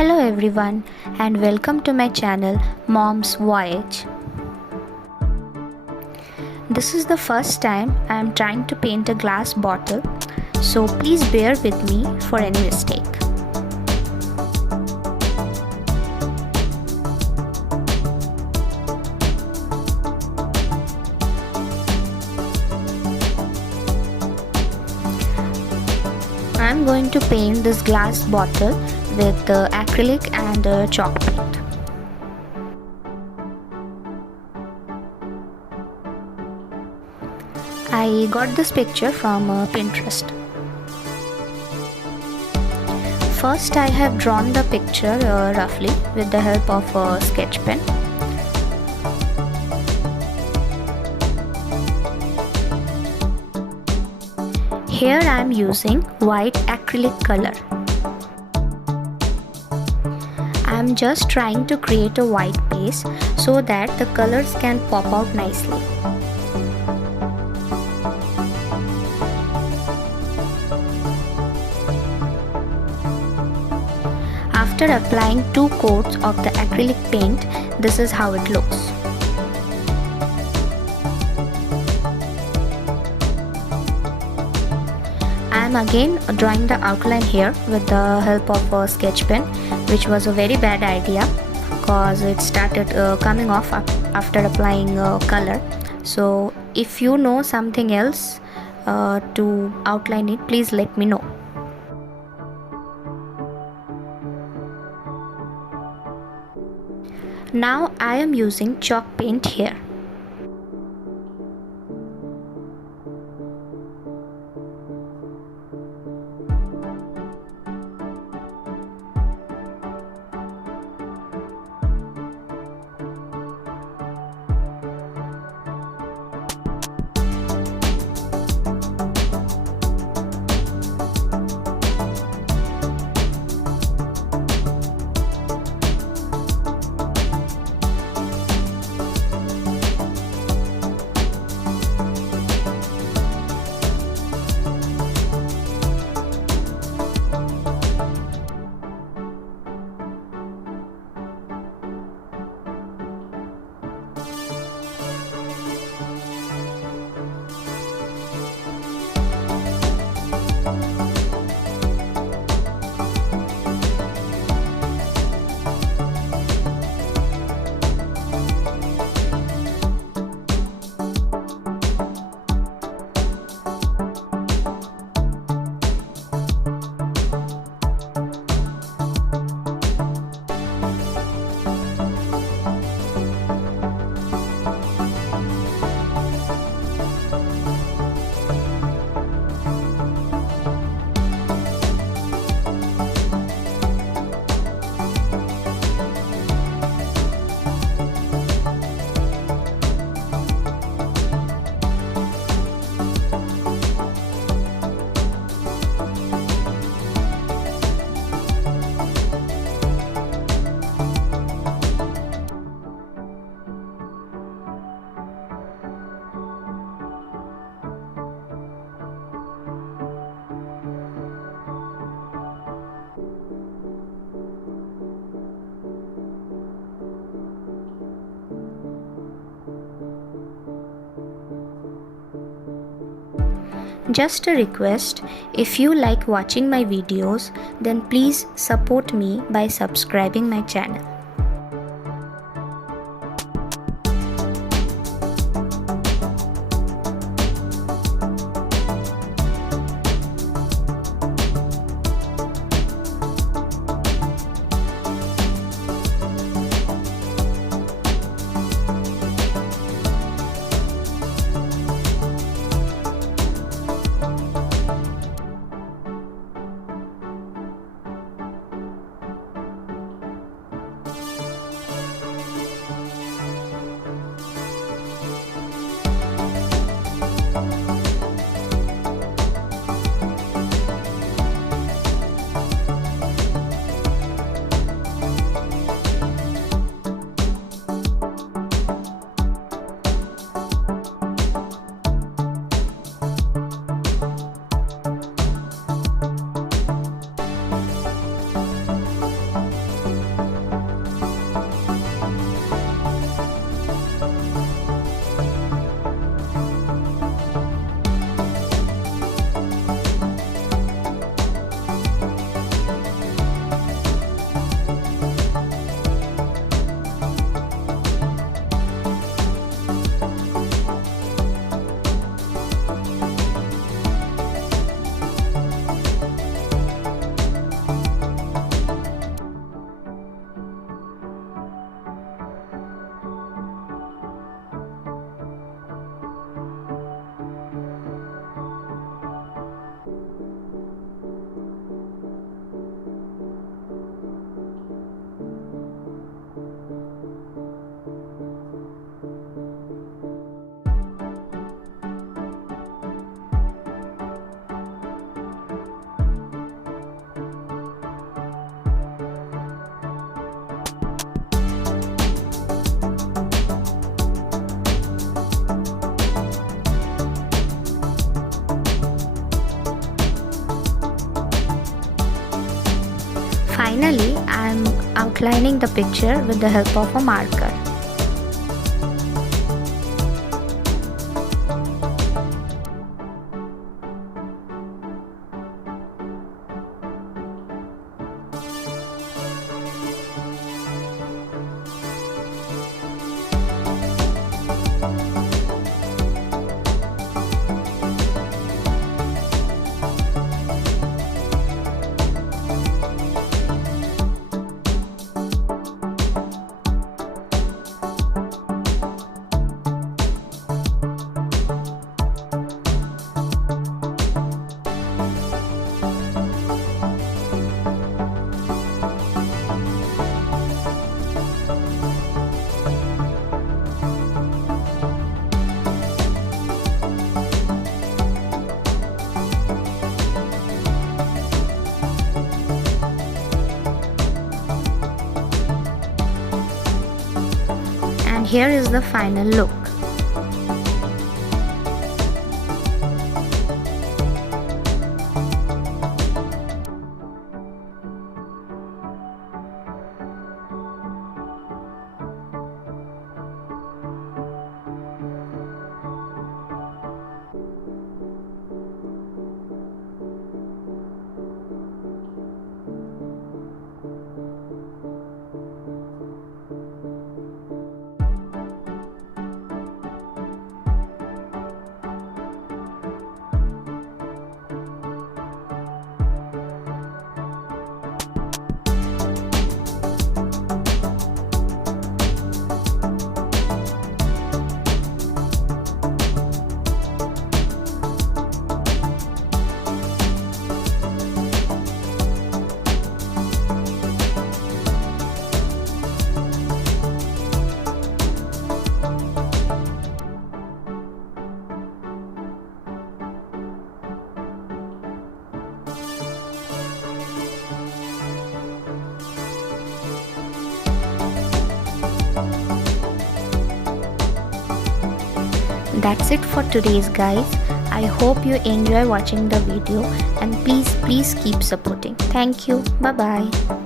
Hello everyone and welcome to my channel Mom's Voyage. This is the first time I am trying to paint a glass bottle, so please bear with me for any mistake. I am going to paint this glass bottle with acrylic and chalk paint. I got this picture from Pinterest. First I have drawn the picture roughly with the help of a sketch pen. Here I am using white acrylic color. I am just trying to create a white base so that the colors can pop out nicely. After applying 2 coats of the acrylic paint, this is how it looks. I am again drawing the outline here with the help of a sketch pen, which was a very bad idea because it started coming off after applying color. So if you know something else to outline it, please let me know. Now I am using chalk paint here. Just a request, if you like watching my videos, then please support me by subscribing my channel. Finally, I am outlining the picture with the help of a marker. And here is the final look. That's it for today's guys. I hope you enjoy watching the video and please keep supporting. Thank you. Bye bye.